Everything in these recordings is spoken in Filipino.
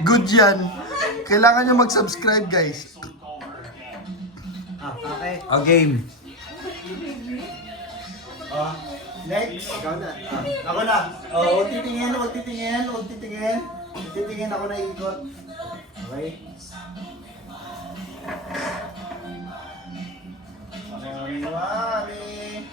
Good yan. Kailangan nyo mag-subscribe, guys. Okay. O game. Next. Ikaw na. Ako na. Huwag titingin, huwag titingin, huwag titingin. Titingin ako na ikot. Okay. Mami.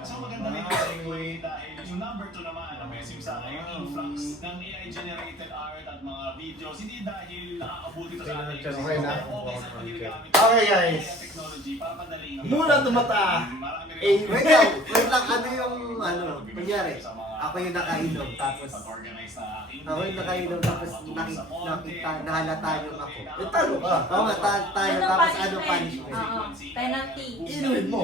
So maganda rin yung dahil yung number 2 naman ang message sa akin, yung influx ng AI-generated art at mga videos, hindi dahil nakakabuti ito sa atin. Okay na. Sa pagkinagamit Okay, guys. ng technology para padaliin ang Mula tumata. marami rin Wait lang, ano yung, kunyari, ako yung nakainom, tapos, pag-organize na ako yung nakainom, tapos nahalata yung ako. Talo ka. Oo nga, tayo, Anong tapos ano punishment? punishment? Oo, penalty. Inumin mo.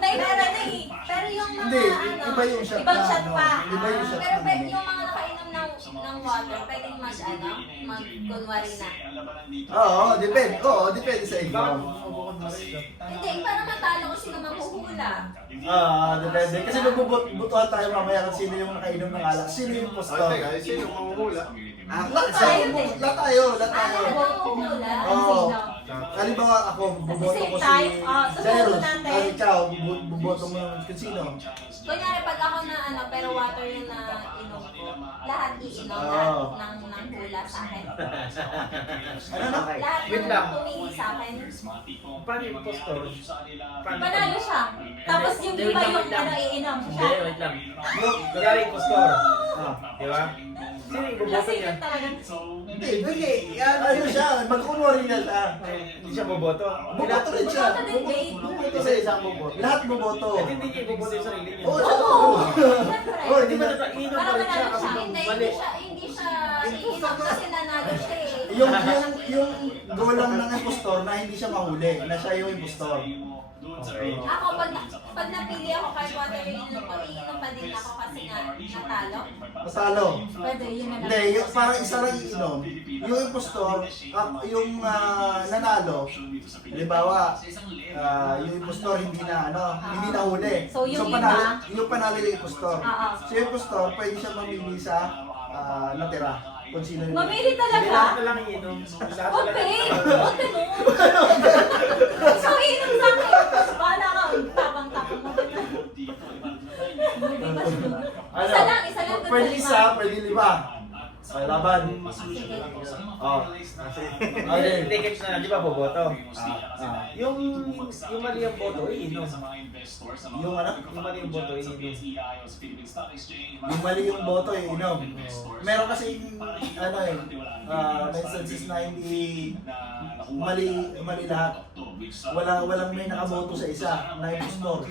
Nainara na eh. Pero yung mga Hindi, ano, iba yung shot ibang na shot ano, pa. iba yung shot Pero na yung mga nakainom ng water, pwedeng kunwari na. Oo, depende sa inyo. Hindi, para matalo ko sino mahuhula. Depende. Kasi magbubutuhan tayo mamaya kung sino yung nakainom ng alak. Sino yung postor? Sino yung manguhula? Lahat tayo. Lahat tayo. Ano mahuhula? Oo. Sino? Halimbawa ako, buboto ko si Same time? Susubo Jairus. natin. Ikaw, buboto mo kung sino. Kunyari pag ako na ano, pero water yung nainom ko, lahat iinom, Oo. lahat ng hula sa akin. Ano na? Lahat Wait ng lang. tumingin sa akin. Paano yung postor? Panalo siya. Tapos yung iba yung ano, iinom siya. Hindi, wait lang. Kunwari yung postor. Di ba? Sino yung boboto Kasi niya? yun talagang Hindi. Ano siya? Magkunwari na siya. Hindi siya boboto. Buboto rin siya. Boboto din, babe. Buboto sa isang buboto. Lahat buboto. At hindi niya boboto yung sarili niya. Oo, siya Oo! buboto. Oh, Hindi ba nakainom pa Para rin siya manalo kasi siya. nung Hindi, mali. hindi siya iinom kasi nanalo siya eh. Yung goal lang ng impostor na hindi siya mahuli, na siya yung impostor. Ako, pag napili ako kahit water yung iinom ko, iinom pa din ako kasi nga natalo. Masalo. Pwede, yun na lang. Hindi, parang isa lang iinom. Yung impostor, yung nanalo, halimbawa, yung impostor hindi na hindi na huli. So, yung panalo yung impostor. Oo. So yung impostor, pwede siya mamili sa natira. Kung sino yung Mamili Lahat talaga. na lang iinom. Lahat Huwag na lang babe! Huwag ganun! So, iinom sa akin. Bahala ka. Tapang-tapang mo. Isa lang. Pwede isa, pwede lima. Ay, laban. Sige. Oh. Okay. Hindi, Keps na, di ba boboto? Yung mali ang boto, iinom. Yung ano? Yung mali ang boto, iinom. Yung mali yung boto, inom. Meron kasi instances na hindi mali lahat. Walang may nakaboto sa isa na impostor.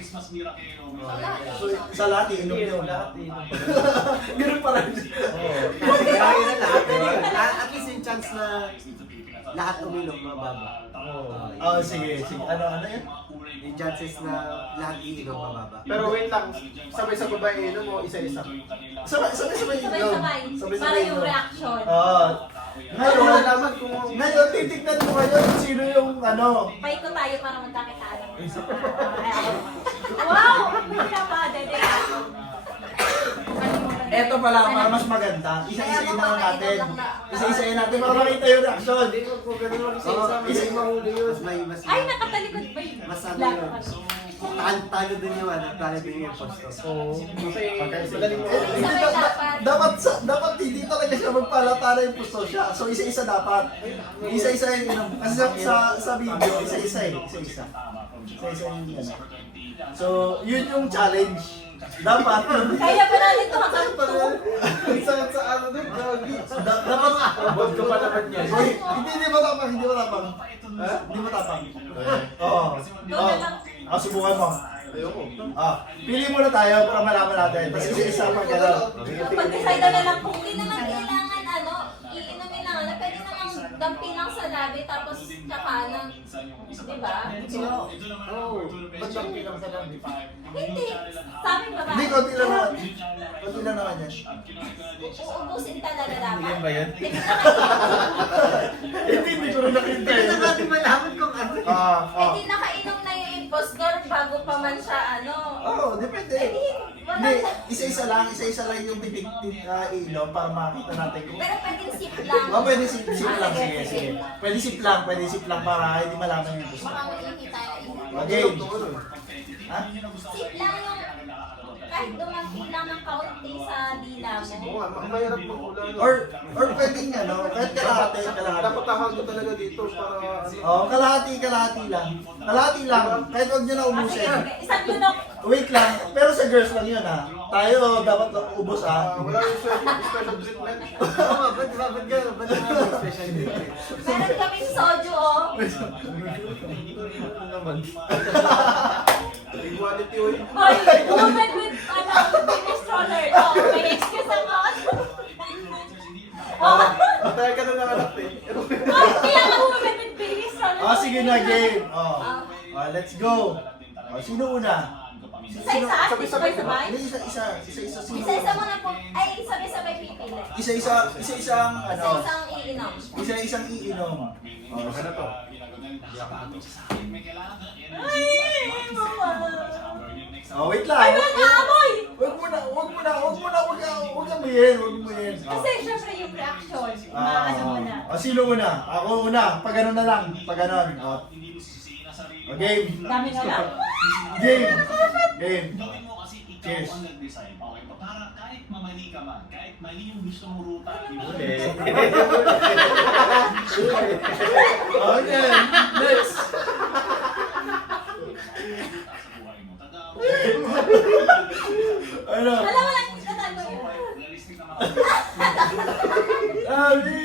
So, sa lahat, inom Hindi, yun. lahat iinom. Ganun pala. Kaya na lahat. At least yung chance na lahat uminom, mababa. Oh, sige. Ano yun? Yung chances na lahat iinom, mababa. Pero wait lang, sabay-sabay ba iinom o isa-isa? Sabay-sabay inom. Sabay-sabay. Para yung reaction. Oo. Ngayon, naman kung... Ngayon, titignan mo ngayon kung sino yung Paikot tayo para magkakita. Wow! Wala pa. Dede. Eto pala, mas maganda. Isa-isayin na lang natin. Isa-isayin natin para makita yung reaction. Hindi ko po ganun lang isa-isa, may mahuli yun. Mas Ay, nakatalikod ba yun? Mas ano yun. Talo din yung talo din yung impostor. Oo. Kasi madaling mo. Dapat hindi talaga siya magpalata na yung pusto siya. So isa-isa dapat. Isa-isa yung kasi sa video, isa-isa eh. Isa-isa. Isa-isa yung So, yun yung challenge. Dapat. Kaya pa natin ito hanggang Sa ano din, gagi. Dapat. Abot ko pa naman yan. Hindi matapang. Hindi matapang. Oo. Subukan mo. Ayoko. Pili muna tayo para malaman natin. Tapos isa-isa pa gano'n. Pag-decide na lang kung hindi naman kailangan iinumin lang pwede namang dampi lang sa labi tapos tsaka ng, di ba? Oo. Ba't bang pilang sa labi? Hindi. Sa amin ba ba? Hindi, konti lang naman. Konti lang naman yan. Uubusin talaga dapat. Yan ba yan? Hindi ko rin nakita Hindi na natin malaman kung ano. Eh di nakainom na yung impostor ba? bago pa man siya, ano. Oo, depende. Wala Hindi, na. isa-isa lang yung iinom para makita natin kung... Pero pwedeng sip lang. Pwede sip lang, Ah, sige, sige. Pwede sip lang para hindi malaman yung gusto. Baka may nakita na inom. Okay. Ha? Sip lang yung kahit dumaki lang ng kaunti sa dila mo. Mahirap mag-ulan. Or pwedeng ano, kahit kalahati. Dapat tahan ko talaga dito para Oo, kalahati lang. Kalahati lang, kahit huwag nyo na Ah, sige, ubusin. okay. Isang lunok. Wait lang, pero sa girls lang yun ha. Tayo dapat ubos ha. wala yung special treatment. Oo, ba't special treatment? Meron kaming soju, oh. Equality oil. Hoy, woman with, baby stroller. Oh, may excuse ako. Oh, Tayo ka na nanganak eh. oh, kaya nga woman with baby stroller. Sige na game. Let's go. Sino una? Isa-isa, sabay-sabay. Hindi, isa-isa sino? Isa-isa mo na po. Ay, sabay-sabay pipili. Isa-isang Isa-isang iinom. Isa-isang iinom. Baka na to. Ay, mama. Wait lang. Ay, wala na amoy! Huwag mo yan. Kasi syempre yung reaction. Maano mo na. Sino una? Ako una. Pag ano na lang. Pag ganon. Game. Dami na lang. Game. Gawin mo kasi ikaw Cheers. ang nag-decide. Okay ba? Para kahit mamali ka man, kahit mali yung gusto mong ruta, Okay. Next. sa buhay mo. Tandaan mo, Ano? Alam mo lang, tatago yun. realistic naman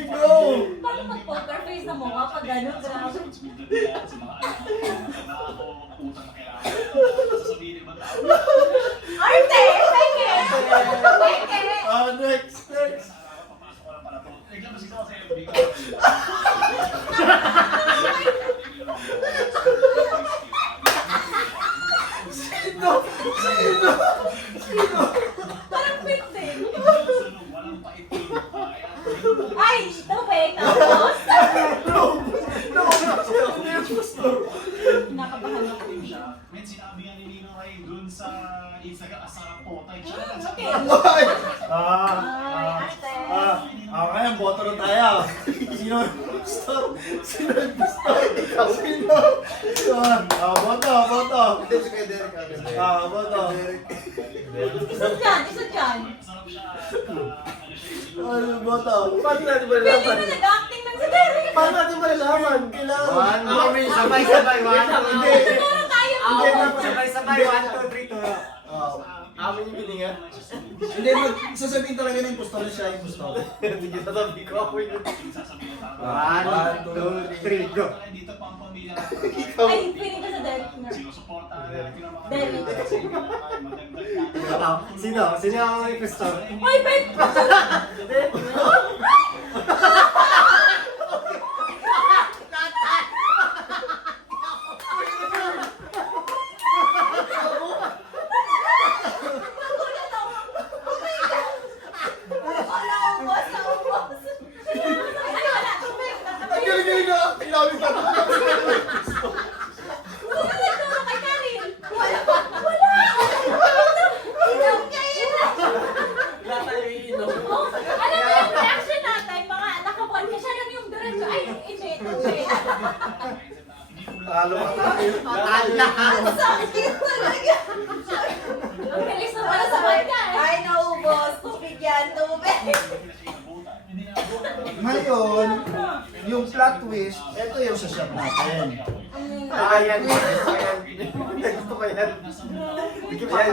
Go. Paano mag-poker face na mukha pag gano'n? Grabe. responsibilidad sa mga anak, mga trabaho, utang na kailangan. Sasabihin ng mga tao, Arte! Peke! Peke! Next. papasok ko lang pala to. Naglabas ito kasi hindi ka Parang pinte. walang pait yun. Ay! Tubig! Tapos! Nakabahan ako. Men, sinabi nga ni Nino Ray dun sa Instagram, asarap po. Tayo Okay. Ay. Ay, arte. Ngayon, boto na tayo. Sino yung gusto? Sino yung gusto? Sino? Boto. Hindi, si kay Derek agad. Boto. Isa dyan, isa dyan. Masarap siya. Boto. Paano natin Pwede malalaman? na nag-acting ng si Derek. Paano natin malalaman? Kailangan. Sabay-sabay, Hindi. Tuturo tayo. Sabay-sabay, 1, 2, 3, to. Amin yung bininga. Hindi, sasabihin talaga ng impostor na siya yung impostor. Hindi niya sasabi ko ako yun. 1, 2, 3, go. Dito pa ang pamilya. Ay, piling ko sa Derek. Sinusuportahan natin ang mga Derek. kasi kailangan madagdag natin. Sino ang impostor? Hoy, babe! Nagulat ako. Wala, ubos. Ay, wala. Tubig. Ang galing na acting namin sa Sino nagturo kay Karin? Wala. Inom niya yun. Wala tayo iinom. Oh, alam mo yung reaction natin, mga nakabuan ka siya lang yung diretso. Ay, hindi, tubig. Talo ka tayo. Sakit talaga. Ang bilis na pala sa kanya eh. Ay, naubos. Tubig yan, tubig. Ngayon, yung plot twist, ito yung sa shop natin. Ayan. Gusto ko yan.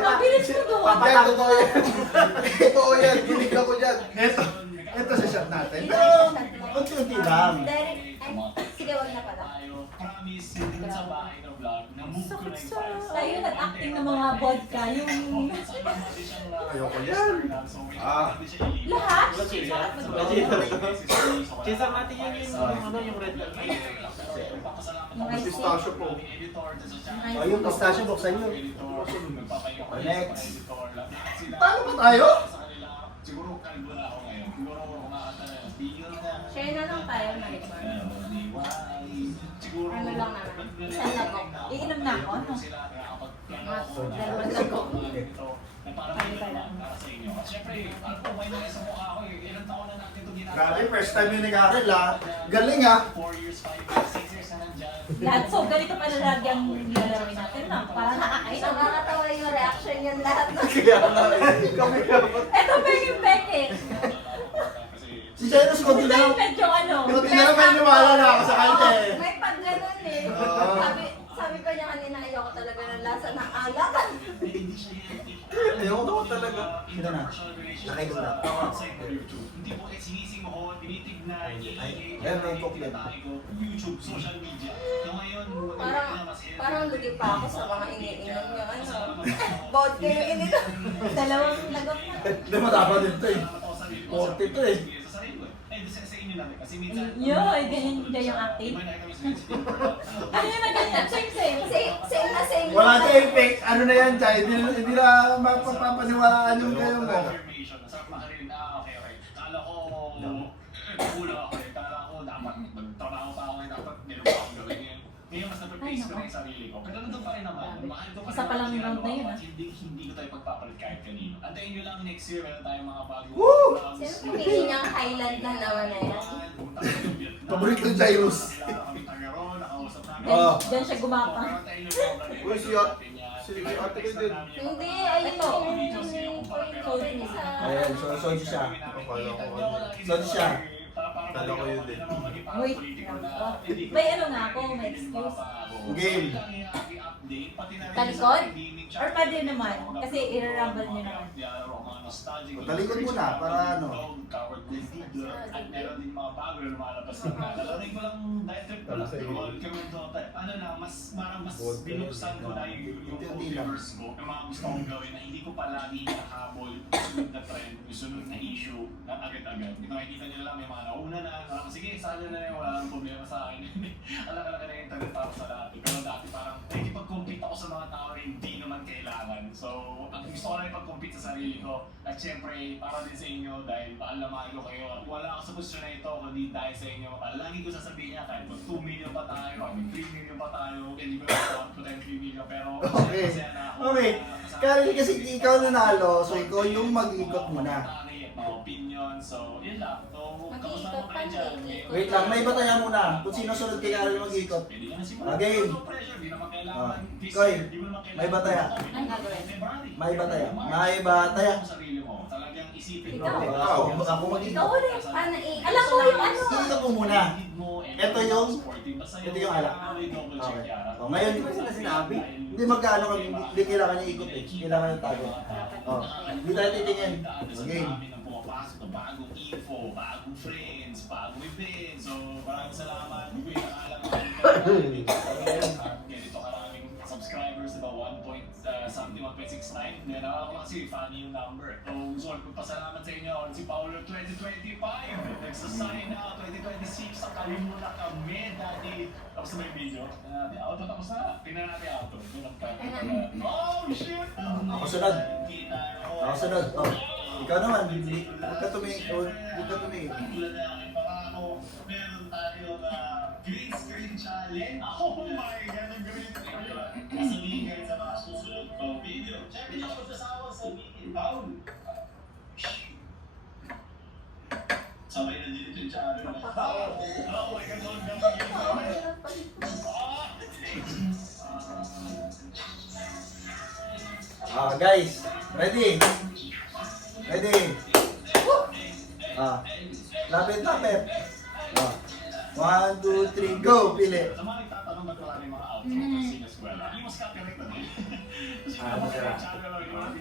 Ang bilis mo doon. Yan, totoo yan. Totoo yan, ginig ako dyan. Ito sa shop natin. Pero, unti-unti lang. Derek, ay, sige, wag na pala. Promise, dun sa bahay ng vlog, na-move ko na yung files. Tayo nag-acting ng mga vodka, yung Ayoko yan. lahat. Cesar natin yung red light. Pistachio po. Yung pistachio, buksan nyo. Next. Paano ba tayo? Siguro kalbo na ako ngayon. Siguro kumakanta na yun. Tigil na. Share na lang tayo, Maricor. Siguro Ano lang naman. Isang labok. Iinom na ako, no? sila nakakapag Dalawang lagok. Na para para sa inyo. At syempre, ako may nasa sa mukha ko eh. Ilang taon na natin ito ginagawa. Grabe, first time yung nag-aaral ha. Galing ha. 4 years, 5 years, 6 years na nandyan. Lahat, so ganito pala lagi ang nilalaro natin lang. Para nakakain. Nakakatawa yung reaction yan lahat. Kaya nga, kami dapat. Eto ba yung peke? Si Jairus, konti na lang. Medyo ano. Konti na lang may niwala na ako sa kanya eh. May pag ganun eh. Oo. Sabi pa niya kanina, ayoko talaga ng lasa ng alak. Ayoko ko talaga. Sino na? Nakainom na. Hindi po sinising mo, tinitignan, Ayan, may cooklet. YouTube, social media. Na ngayon, Parang lugi pa ako sa mga iniinom niyo. Ano? Vodka yung ininom. Dalawang lagok na. Hindi, matapad din to eh. 40 to eh. Sa inyo lang kasi minsan. Yo, ganyan dyan yung acting. Ano yung naganyan? Same. Same na same. Wala siya effect. Ano na yan, Jai? Hindi na mapapaniwalaan yung kayo mo. Confirmation. Sarap makarin na, okay. Kala ko, kulang ako eh. Kala ko, dapat magtrabaho pa ako eh. Dapat nilupa akong gawin yun. Ngayon, mas na-replace ko na yung sarili ko. Pero nandun pa rin naman. Mahal ko pa Isa pa lang rin round na yun, at ah. Hindi ko tayo pagpapalit kahit kanino. Antayin nyo lang next year, meron tayong mga bagong Woo! vlogs. Sino tumingin niyang Highland na naman na yan? Paborito ni Jairus. Diyan, diyan siya gumapa. Uy, si Ate ko din. Hindi, ayun Ito. yung point sa... Ayan, soju siya. Soju siya. Kala ko yun din. Wait. May ano nga ako, may excuse. Game. Talikod? Or pwede naman, kasi i-rumble niyo naman. Talikod muna, para ano. At meron din mga bago na lumalabas na nalalarin ko lang dahil trip ko lang. Ano na, parang mas binuksan ko na yung universe ko. Yung mga gusto kong gawin na hindi ko palagi nakahabol sunod na trend, yung sunod na issue na agad-agad. Ito nakikita nyo lang, may mga nauna na, parang sige, sana na yun, wala nang problema sa akin. Alaka-alaka na yung internet para sa lahat. Pero dati parang nakikipag-compete ako sa mga tao na hindi naman kailangan. So, ang gusto ko lang ipag-compete sa sarili ko. At syempre, para din sa inyo, dahil paalamahan ko kayo, wala ako sa posisyon na ito, kundi dahil sa inyo. Lagi ko sasabihin niya, kahit mag 2 million pa tayo, may 3 million pa tayo, hindi ko lang ako 3 million, pero Okay. masaya na ako. Okay. Kaya kasi ikaw nanalo, so ikaw yung mag-ikot muna. Mga opinion, so yun lang. So, kamusta Mag-iikot mo pa kayo dyan? niya. Wait lang, may batayan muna. Kung sino sunod kay Karel mag-ikot. Pwede naman siguro. Game. No pressure, di naman kailangan this Koy, year, di mo naman kailangan. may bataya. Anong gagawin? February. May bataya. May bataya. Sa sarili mo, talagang isipin Ikaw. Ako Ikaw mag-ikot. ulit. Paano alam mo yung ano? Ikot mo muna. Ito yung alak. Okay. O, ngayon, Hindi ko sila sinabi. hindi magkano kami, hindi kailangan niya ikot eh. Kailangan niya tago. O, hindi tayo titingin. Okay. Bagong info, bagong friends, bagong events. So, maraming salamat. Uy, ganito karaming subscribers, diba? 1.69. Then, ako kasi funny yung number. So, gusto ko magpasalamat sa inyo. Si Paolo 2025. Nagsasign na 2026 sa Kalimula kami. Dati, tapos na may video. Auto, tapos na. Tingnan natin auto. Oh, shit! Ako sunod. Ako sunod. O, ikaw naman. Huwag ka tumingin. Huwag ka tumingin. Meron tayong green screen challenge. Oh my God, ang green screen. Sasabihin kayo sa mga susunod kong video. Siyempre niyo magsasawa sa meeting town. Sabay na dito yung challenge. Oh my God, ang Guys, ready? Ready? Lapit. 1, 2, 3, go! Pili. Sa mga nagtatanong ba't wala na yung mga outro kasi sa eskwela, yung mas copyright na din.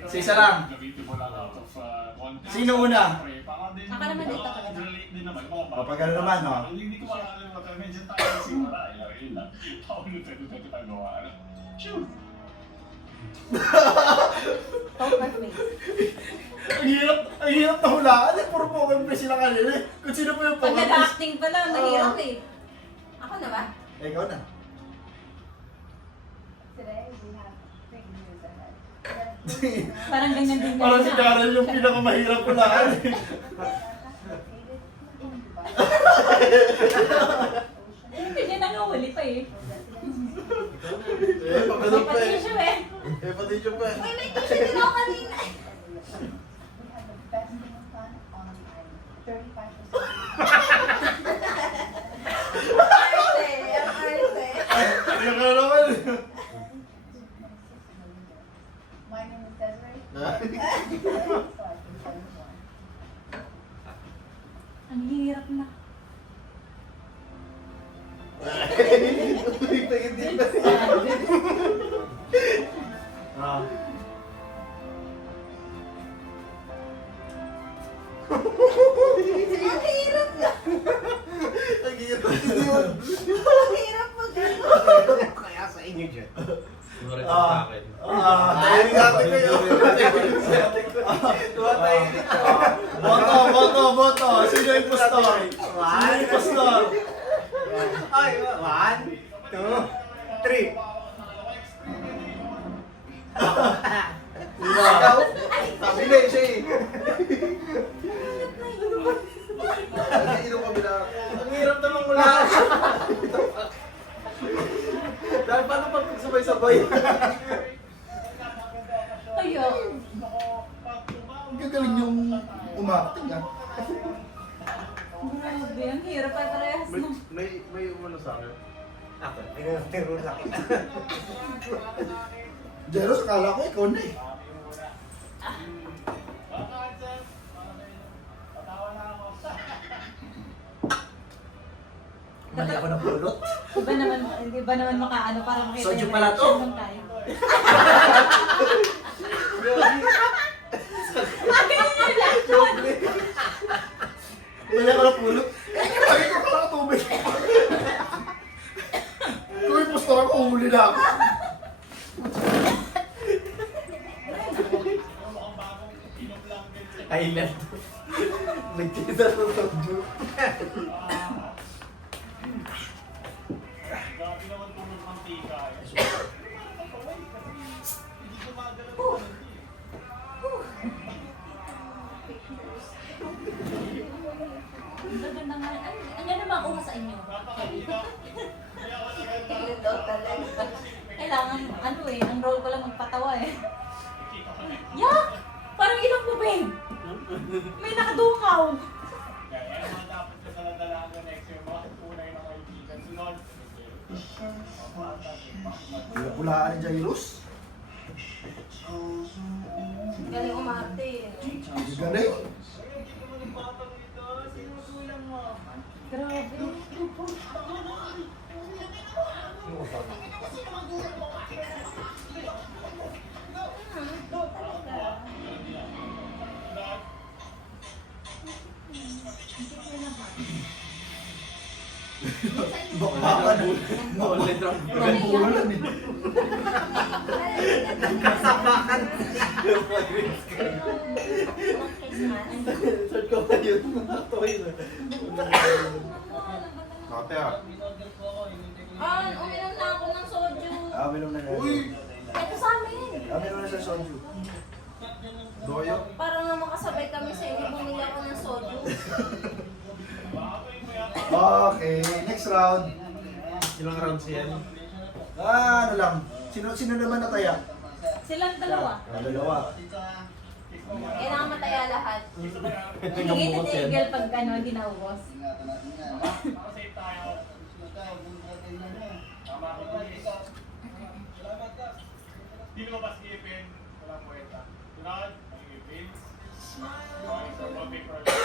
Sa isa lang. Sino una? Saka naman dito talaga. Papagal naman, no? Hindi ko makakalimutan. Medyo tayo kasi wala. Yun lang. Paulo 2025 gawa. Shoot! Poke my face. Ang hirap na hulaan eh. Puro poker face sila kanila eh. Kung sino po yung Pag poker face. nag-acting pa lang, Mahirap nahirap. eh. Ako na ba? Ikaw na. Parang ganyan din Parang si Karel yung pinakamahirap hulaan eh. Hindi nangahuli pa eh. Papagal pa Pati eh. siya eh. Eh, pati yung pa. Uy, may tissue din ako kanina. Arte, ang arte. Ano ka naman? My name is Desiree. Ang hirap na. Ah. Ang hirap na. Ang hirap. Ang hirap mo gano'n. Kaya sa inyo dyan. Tayo natin kayo. Boto. Sino yung impostor? Sino yung impostor? Ay, 1, 2, 3. Sabi na siya eh. Ang hirap naman mula. Dahil paano pag sabay-sabay? Ayo. Ang gagaling yung umakting ah. Grabe, ang hirap ay parehas no. May umano sa akin. Ako, tinuro lang kita. Jeros, akala ko ikaw na eh. Mali ako ng pulot. Iba naman makaano para makita Soju yung pala to. reaction ng tayo. Mali ako ng pulot. Ay, ikaw pala tubig. Kung impostor ako, huli na ako. Island. Nagkita sa soju. Grabe naman tulog ng tika. Ang ganda nga. Ang ganda makuha sa inyo. Tingnan daw talaga. Kailangan, ano eh, ang role ko lang magpatawa eh. Yak! Parang ilong mo, babe! May nakadungaw! Kaya mga dapat ka sa dalaga next year, mga tunay na kaibigan. Sunod. Pulaan ni Jairus. Galing umarte eh. Ang galing. Grabe. Baka na. Rambulan eh. Kasabakan. Search ko pa yun. Nakatoy na. Ate ah. Uminom na ako ng soju. Minom na Uy! Ito sa amin. Minom na sa soju. Doyo. Para nga makasabay kami sa inyo, bumili ako ng soju. Okay, next round. Ilang rounds yan? Ano lang. Sino naman nataya? Silang dalawa. Dalawa. Kailangan mataya lahat. Hindi titigil pag ano, hindi naubos. Save tayo. Tama ko din. Di lumabas ni Ipin. Walang kwenta. Sunod, ang Ipin. Okay, so public project.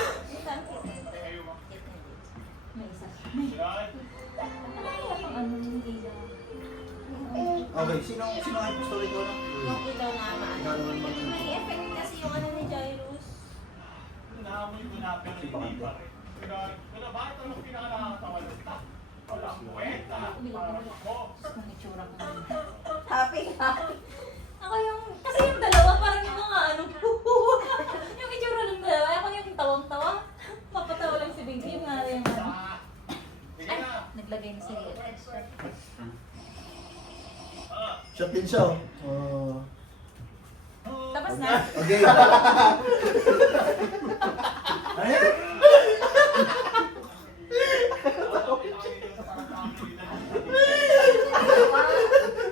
Kayo mo. May isa. May. Sunod. Mahirap ang ano yung ilaw. Okay, sino ang impostor ito? Yung ilaw na maano. May effect kasi yung ano ni Jairus. Nahamoy ko na pero hindi pa rin. Sunod. Wala, bakit anong pinaka-nakakatawa doon? Walang kwenta. Parang ako. Ang itsura ko. Happy ka. Ako yung, kasi yung dalawa parang yung mga ano, yung itsura ng dalawa, ako yung tawang-tawa. Mapatawa lang si Baby, yung nga yung ano. Sige Ay, na. naglagay na siya. Shot din siya oh. Tapos na. Okay. Ay!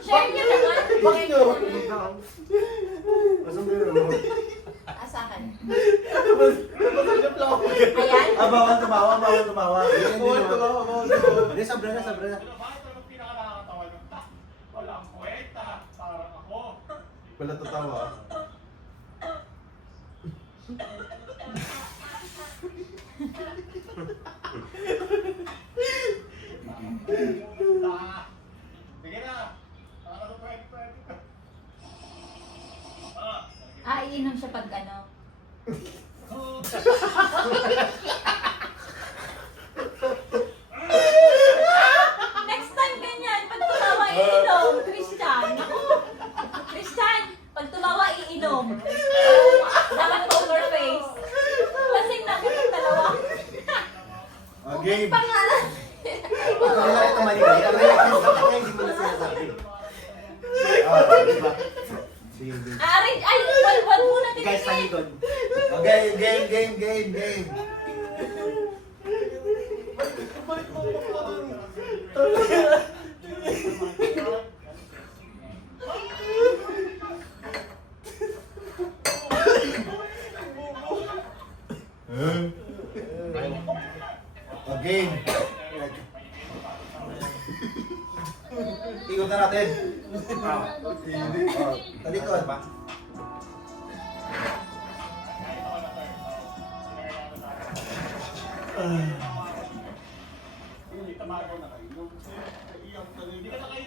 Share nyo naman. Bakit Share nyo naman. nyo? Ayan. Bawal tumawa, bawal tumawa. Hindi, sobra na, sobra na. Anong pinakanakatawa nung walang kwenta, parang ako. Wala tatawa. Tanga. Sige na. Parang ako pwede. Iinom siya pag ano. Next time ganyan, pag tumawa, iinom. Christian. Naku. Christian, pag tumawa, iinom. Dapat poker face. Lasing na kapag dalawa. Game. Pangalan. Wala ito mali. Hindi mo na sinasabi. Diba? Ay, wag muna Guys, sa tingin. likod. Okay, game. Game. Ikot na natin. Talikod.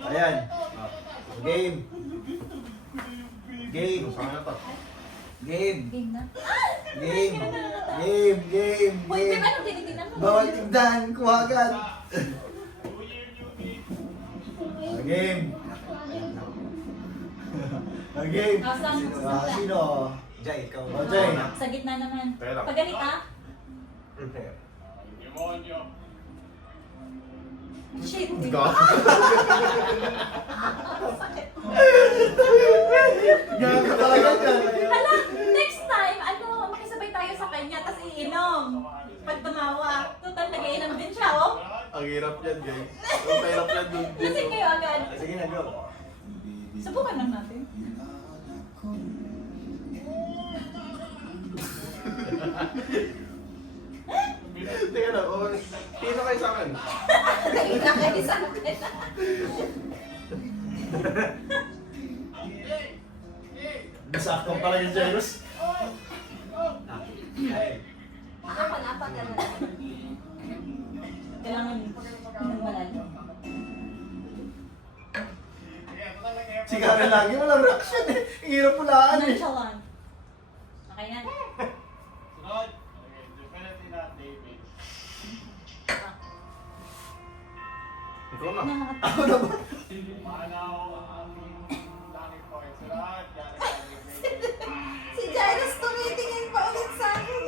Ayan. Game. Game. Game. Game na. Game. Uy, di ba nung tinitingnan mo? Bawal tignan. Kuha agad. Game. Game. Sino? Jay, ikaw. Jay. Sa gitna naman. Pera. Pag ganita, Demonyo. shit. Gago talaga dyan. Hala, next time, makisabay tayo sa kanya, tas iinom. Pag tumawa, total nag-iinom din siya, oh. Ang hirap yan, guys. Ang hirap yan dun. Lasing kayo agad. Sige na, go. Subukan lang natin. Teka na, sino kayo sa akin? Nakita kayo sa akin. Sakto pala yung Jairus. Napag Kailangan inom malalim. Si Karen lagi walang reaction eh. Ang hirap pulaan eh. Nonchalant. Okay na. Sunod. Okay, definitely not David. Ikaw na. Ako na ba? Manaw ang daming points. Sunod. Si Jairus tumitingin pa ulit sa akin.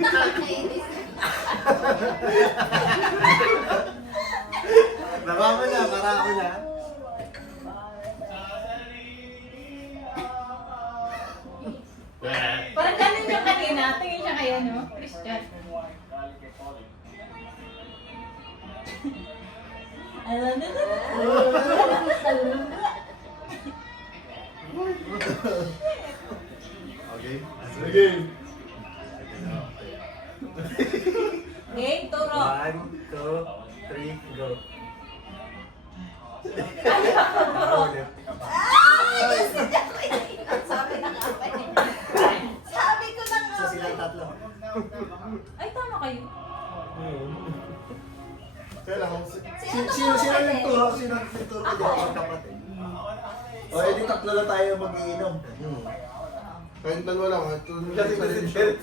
Nakakainis. Baba mo na, para ako na. Parang ganun yung kanina. Tingin siya kaya, no? Christian. Okay. Sige. Game, turo. 1, 2, 3, go. Sabi na nga pa eh. Sabi ko na nga. So silang tatlo. Ay, tama kayo. Kaya lang, Sino nagturo? Sino nagturo ko dyan? Magkapatid. O, edi tatlo na tayo mag-iinom. kayong dalawa lang. Ito Kasi sa kasi shirt.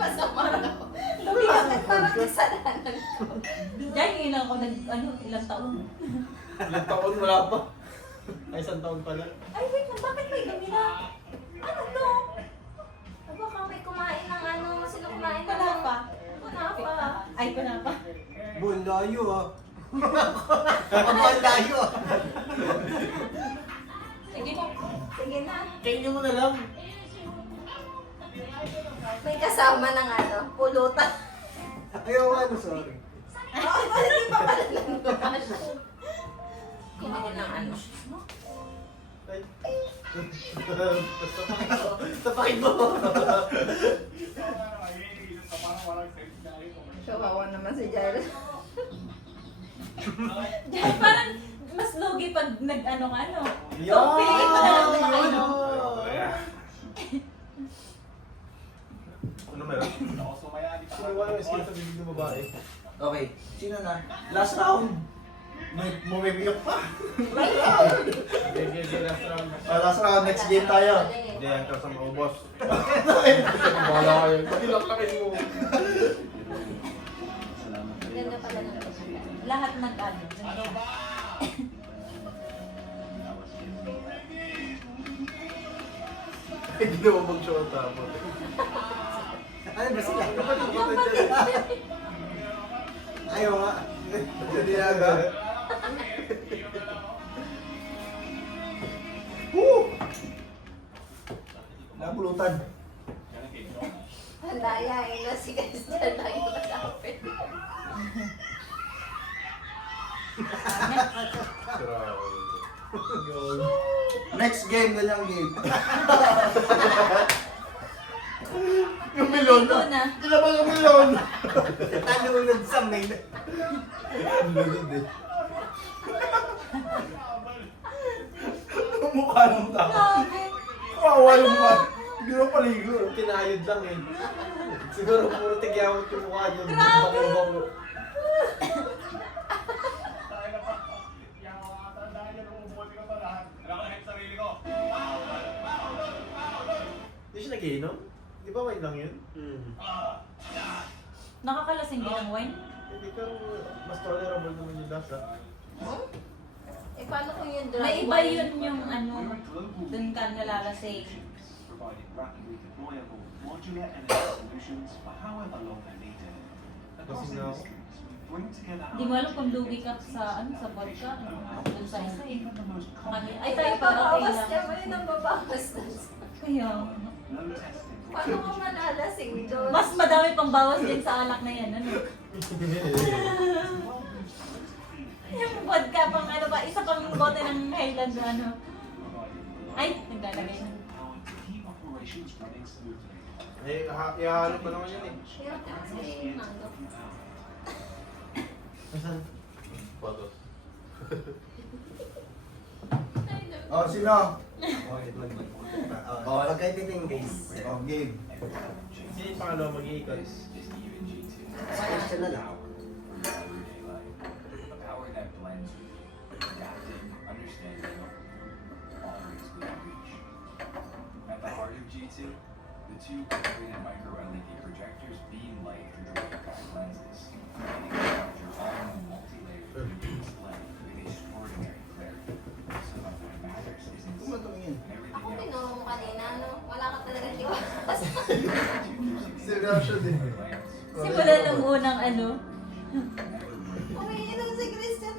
Pasama na ako. Bakit parang kasalanan ko? Diyan, ilang ako ilang taon. Ilang taon wala pa. Ay, isang taon pala. Ay, wait lang, bakit may dumi na? Ano to? Baka may kumain ng ano, sino kumain ng Wala pa. Wala pa. Ay, ko na pa. Buong layo ah. Buong layo ah. Sige mo. Sige na. Kainin mo na lang. May kasama ng ano, pulutan. Ayaw ano, sorry. Hindi pa pala nang Kumain ng ano. Ay, Tapakin mo. Kawawa naman si Jared. Dahil parang mas lugi pag nag-ano ka, ano. So, Yan! piliin mo na lang makainom. Ano meron? Sino wala yung skill sa bibig ng babae? Okay, sino na? Last round. May bumibiyok pa. Sige, last round. Last round, next game tayo. Hindi, ang sa mga boss. Bahala kayo. Pati laklakin mo. Ganda pala ng pagkakita. Lahat nag-ano. Hindi naman mag-shota mo. Ano ba sila? Ayaw nga. Hindi aga. Nabulutan. Ang layain na si Christian lang yung kasapit. Next game, ganyang game. Yung milyon Ito na. na. Hindi na ba yung milyon? Tanunod sa main. Ang mukha ng tao. Grabe. Kawawa yung mukha. Hindi na paligo. Kinayod lang eh. Siguro puro tigyawat yung mukha niyo. Grabe. Bango-bango. Hindi siya nagiinom? Di ba wine lang yun? Nakakalasing din ang wine? Hindi pero mas tolerable naman yung lasa. Eh, paano kung yung drug May iba wine? yun yung ano, dun ka nalalasing. Providing rapidly deployable modular energy solutions for however long they're needed. Across Kasi nga- industries, we bring together Hindi mo alam kung lugi ka sa ano, sa vodka. Dun sa isa eh. Ay, tayo pa okay Babawas lang. niya mo yun ang babawas na. Kaya, no testing. Paano ka malalasing doon? mas madami pang bawas din sa alak na yan, ano? Yung vodka pang ano ba, isa pang bote ng Highland na ano. Ay, naglalagay na. Powered to keep operations running smoothly. Eh, ihahalo pa naman yun eh. Hirap kasi yung ano. Photos. Oh, sino? Oh, pagkaititin guys. Oh, game. Sino yung pangalawa mag-iikot? Question na lang. A power that blends adapting, understanding, always within reach. At the heart of G2, the two integrated micro LED projectors beam light through the waveguide lenses, creating a larger, all-in multi-layered 3D display with extraordinary clarity. So that what matters is in Tumatumingin. Ako everything tinuro mo kanina, no? Wala ka talaga tiwala. Seryoso din. Simula nung unang ano. Umiinom si Christian.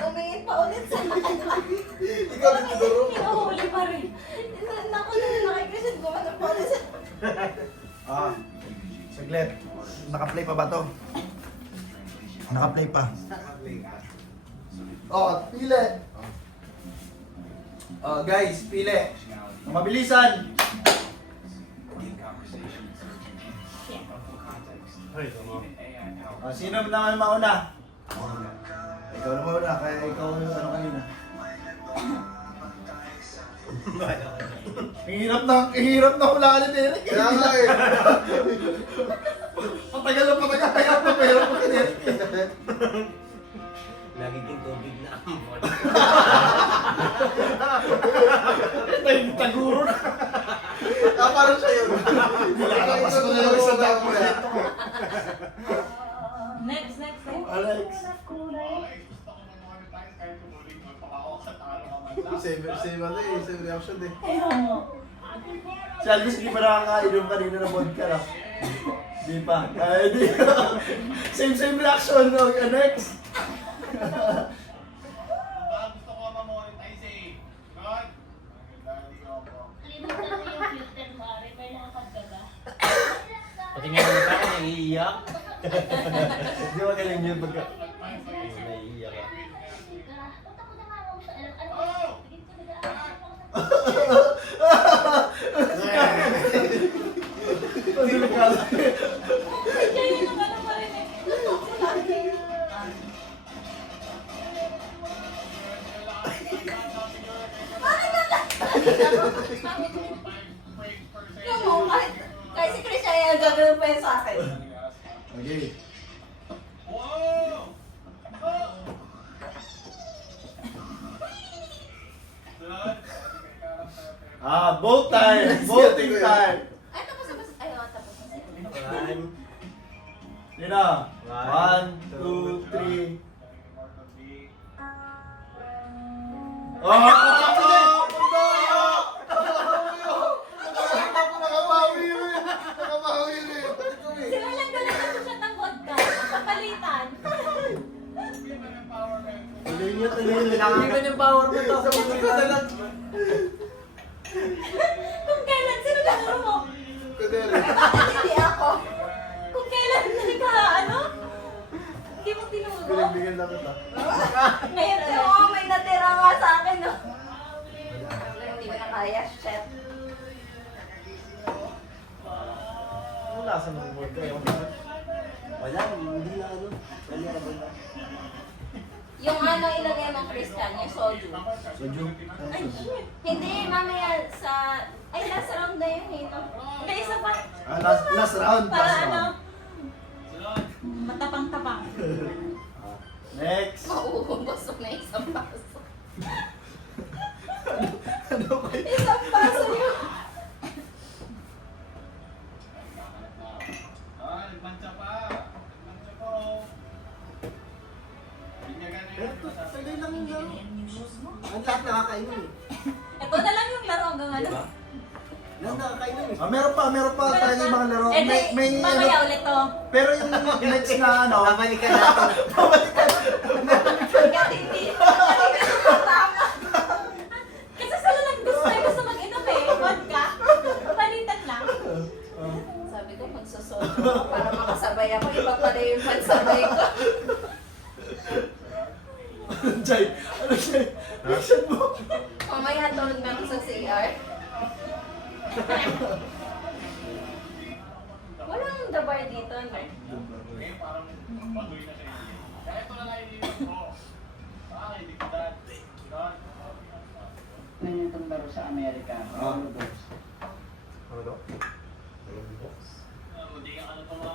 Umingin pa ulit sa akin. Ikaw din tinuro. Hinahuli pa rin. Naku na kay Christian, gumano pa ulit sa Ah, saglit. Naka-play pa ba to? Naka-play pa. Oh, pili. Oh, guys, pili. Mabilisan. Ay, tama. Oh, sino naman mauna? Ikaw na mauna, kaya ikaw yung ano kanina. Ang hirap na hula ni Derek. Kaya nga eh. Patagal na patagal, kaya pa pero pa ni Derek. Lagi kong tubig na amon. Taguro na. Parang sa'yo. Nilalabas ko na lang isa dako eh. Next, next, next. Alex. Same ano eh, same reaction eh. Ayun mo. Si Alvis, di pa nakakainom kanina ng vodka na. Di pa. Ay, di. Same reaction. No? Next. Gusto ko ma-monetize eh. God! Pati nga naman tayo, naiiyak. Di ba galing yun pagka... Naiiyak ka. Oh! Yung mo, kahit si Christian yan, gagawin pa yun sa akin. Okay. Wow! Boat time! Boating time! Ay, tapos. Ay, oo, tapos. One. Yun na. 1, 2, 3. Oh! Sila lang galing na siya ng vodka. Papalitan. Tuloy nyo. Kailangan yung power mo to. Kung kailan, sino laro mo? Hindi ako. Kung kailan ka, ano? Hindi mo tinuro. Bigyan lang kita. Ngayon, ano? Oo, may natira nga sa akin, no? Hindi ko na kaya, chef. Ano lasa ng board kayo? Wala, hindi na ano. Wala. Yung ano ilagay mo, Christian, yung soju. Soju. Ay, shit. Hindi, mamaya sa... Ay, last round na yun eh. No? May isa pa. Last round. Para Last ano? round. Matapang-tapang. Next. Mauubos mo na isang baso. Ano ba yun? Isang baso yun. Nagmancha pa. Nagmancha po. Binyagan na Pero yun. tuloy lang yung laro. Ang lahat nakakainom eh. Ito na lang yung laro hanggang ano. Lahat nakakainom eh. Meron pa tayo yung mga laro. Eh, mamaya ano, ulit to. pero yung next na ano, Babalikan natin. Hanggat hindi. Tama. Kasi sila lang gusto mag-inom eh. Vodka. Palitan lang. Sabi ko, magsusojo ako para makasabay ako. Iba pala yung pansabay ko. Jay, ano siya? Reaction mo? Mamaya tulog na ako sa CR. Walang dabar dito, no? Eh, parang patuloy na siya. Kaya ito na lang iniwan ko. Hindi ko dad. Ganyan itong laro sa Amerika.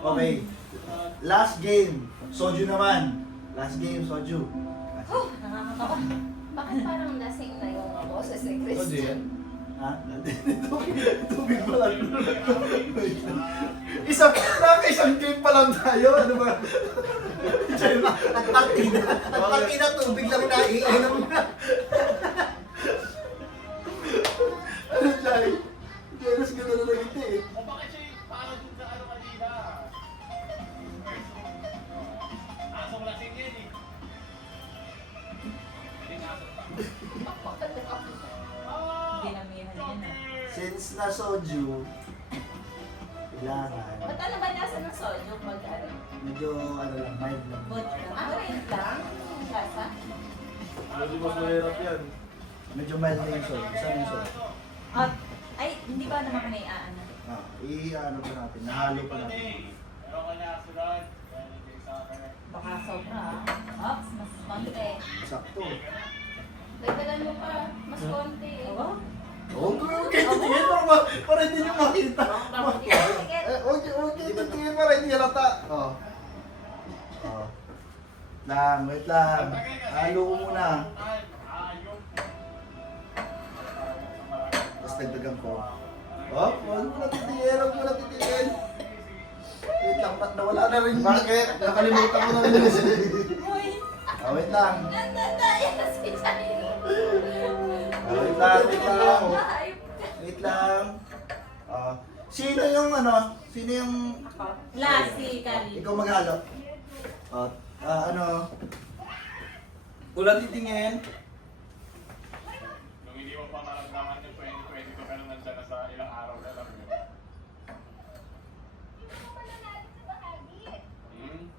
Okay. Last game. Soju naman. Last game, Soju. Oh, nakakatawa. Bakit parang lasing na yung boses ni Christian? Ha? Tubig pa lang. Isang game pa lang tayo. Ano ba? Nagpartida tubig lang na iinom na. Ano, Jay? Jealous ka na lang ito eh. O bakit siya parang dun sa ano kanina? Asong lasing yan eh. Hindi nasok pa. Dinamihan yan ah. Since na Soju, kailangan. Ba't ano ba nasa ng soju pag ano? Medyo ano lang, mild lang. Vodka. Ah, wait lang. Lasa? Medyo mas mahirap yan. Medyo mild na yung Soju. Saan yung Soju? At, ay, hindi ba naman kami ano? I-ano pa natin, nahalo pa natin. Pero kanya sunod. Kaya hindi sa akin. Baka sobra ah. Ops, mas konti. Sakto. Dagdagan mo pa. Mas konti. Oo. Okay, titingin para hindi nyo makita. Okay, titingin para hindi halata. Oh. Wait lang. Halo ko muna. Tapos dagdagan ko. Huwag mo na titingin. Wait lang, ba't nawala na rin? Bakit? Nakalimutan ko na rin. Uy. Wait lang. Nandaya na si Jai. Wait lang. Wait lang. Sino yung ano? Sino yung... Lassi, Kali. Ikaw maghalo. Ano? Ulan titingin. Nung hindi mo pa maramdaman yung 2020 ko, pero nandiyan na sa ilang araw na lang yun.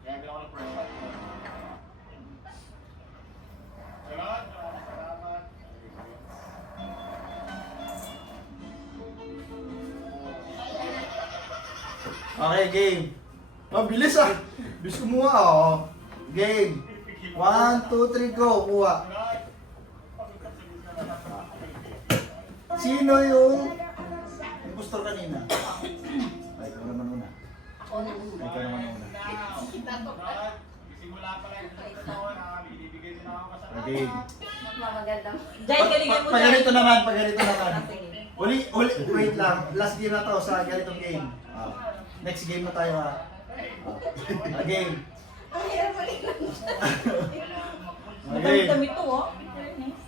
Kaya hindi ako na-pressure. Salamat! Salamat! Okay, game. Mabilis ah. Bilis kumuha oh. Game. 1, 2, 3, go. Kuha. Sino yung impostor kanina? Ay, ikaw naman una. Ako na. Ay, ikaw naman una. Simula pa lang ito na binibigay din ako kasama. Okay. Magandang. Jai, galingan mo, Pag Jai. ganito naman, pag ganito naman. Sige. Wait lang. Last game na to sa ganitong game. Next game na tayo ha. Game. Ang hirap mo rin lang. Okay. Madami to, oh. Very nice.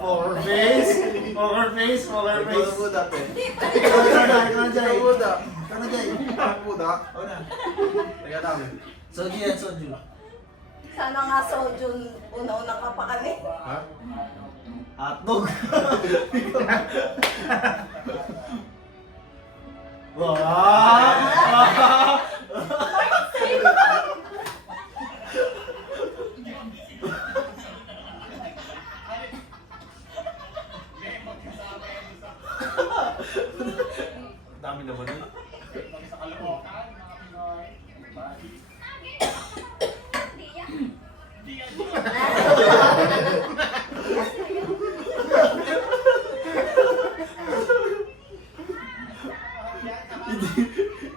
Poker face. Poker face. Poker face. Hindi, Ikaw na, Jay. Ikaw na, Jay. Ikaw na. Soju yan, soju. sana nga soju una-una ka pa kami. Hotdog. Wow! Dami naman yun.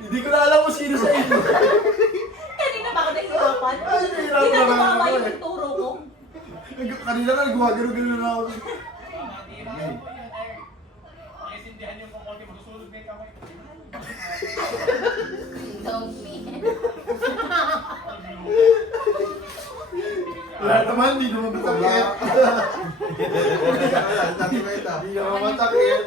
Hindi ko na alam kung sino sa inyo. Kanina ba ako nahihirapan? Ay, nahihirapan Hindi na naman tumama ako yung eh. turo ko. Kanina nga, gumagano-gano na ako. Pakisindihan yung kukunti, masusulog na yung kamay. Don't me. Wala naman, hindi naman matakit. Hindi naman matakit.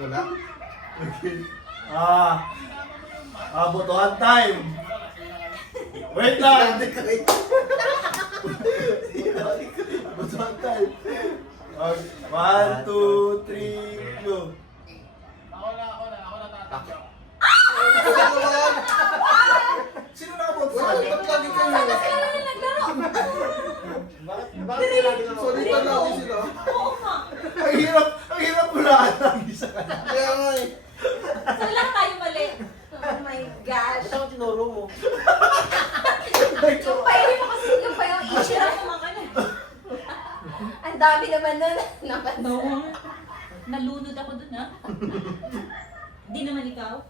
Wala. Okay. Botohan time. Wait lang. Botohan time. 1, 2, 3, go. Ako na tatakot. Sino nakaboto sa akin? Ba't lagi kayo? Sana sila na naglaro. Bakit lagi na Sorry pa lagi sila. Oo nga. Ang hirap hulaan lagi sa kanya. Kaya nga eh. So lang tayo mali. Oh my gosh. Ito ang tinuro mo. Yung pa yung issue. Hirap naman ka na. Ang dami naman nun. Napansin. Oo. Nalunod ako dun, ha? Hindi naman ikaw.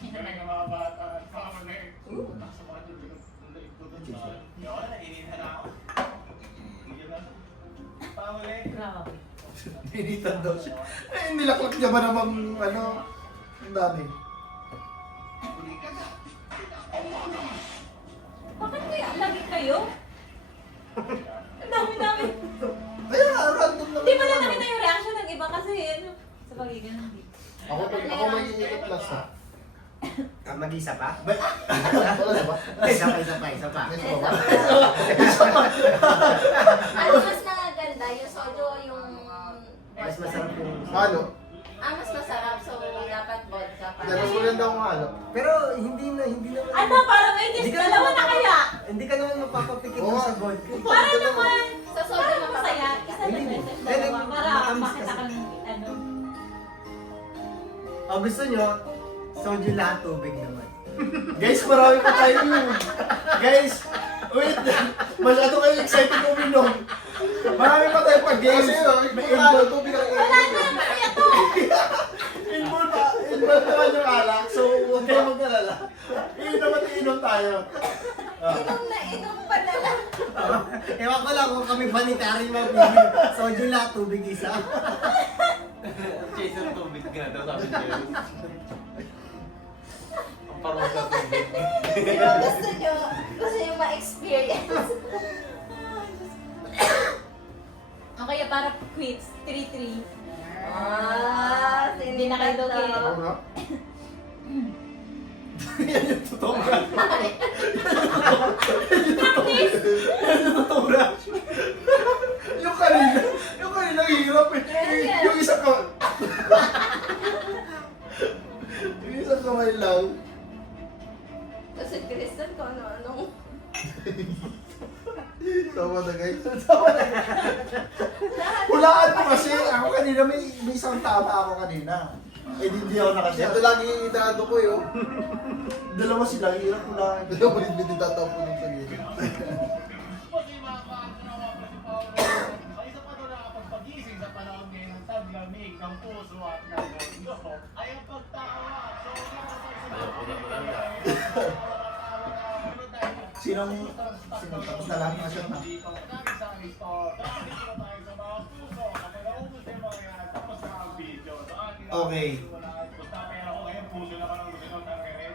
Hindi na mga bata at pamalik. Nasa mga dito. Yun, nainita na ako. Pamalik. Grabe. Pinitan daw siya. Eh, nilaklak niya ba namang ano? Ang dami. Bakit kaya lagi kayo? Ang dami-dami. Kaya nga, random naman. Hindi mo na nakita yung reaction ng iba kasi ano. Sa pagiging hindi. Ako may iikot plus ha. Mag-isa pa? Wala na ba? Isa pa. May suwa ba? Ano mas naganda? Yung soju o yung... Mas masarap yung... Halo. Mas masarap. So, dapat vodka pa. Hindi, mas maganda akong halo. Pero hindi naman... Ano, parang may Hindi ka dalawa na kaya? Hindi ka naman mapapapikit Oo. sa vodka. Para naman. Sa soju Parang naman masaya. Isa na Hindi. sa dalawa. Para Matamis makita kasi. ka ng ano. O gusto nyo, soju lahat tubig naman. Guys, marami pa tayo yun. Guys, wait. Masyado kayo excited uminom. Marami pa tayo pag-games. May involved. Wala na, masaya to. Involved naman yung alak. So, huwag kayo mag-alala. Iinom at iinom tayo. Inom na inom pa na lang. Ewan ko lang kung kami vanitary mabili. Soju lahat tubig isa. Chaser tubig nga daw sabi niya. Ang parang sa tubig. Sino gusto nyo ma-experience? O kaya para quits, 3-3. Hindi na kayo okay. Ako nga. Yan yung totoo nga. Practice! Yan yung totoo nga. Yung kanina hirap eh. Yung isang kamay. Yung isang kamay lang. Kasi Kristen ko ano-anong... Tawa na guys. Tawa na. Hulaan mo kasi. Ako kanina may isang tama ako kanina. Eh hindi ako nakasya. Ito lagi dado ko yun. Dalawa sila, hirap hulaan. Ito ulit tatapo ng sa gilid. Isa pa doon nakapagpagising sa panahon ngayon ng taglamig ng puso at ng mundo ay ang pagtawa. Sinong tapos na lahat na shot na? Okay. Pero ako ngayon puso na parang gusto ng tangere.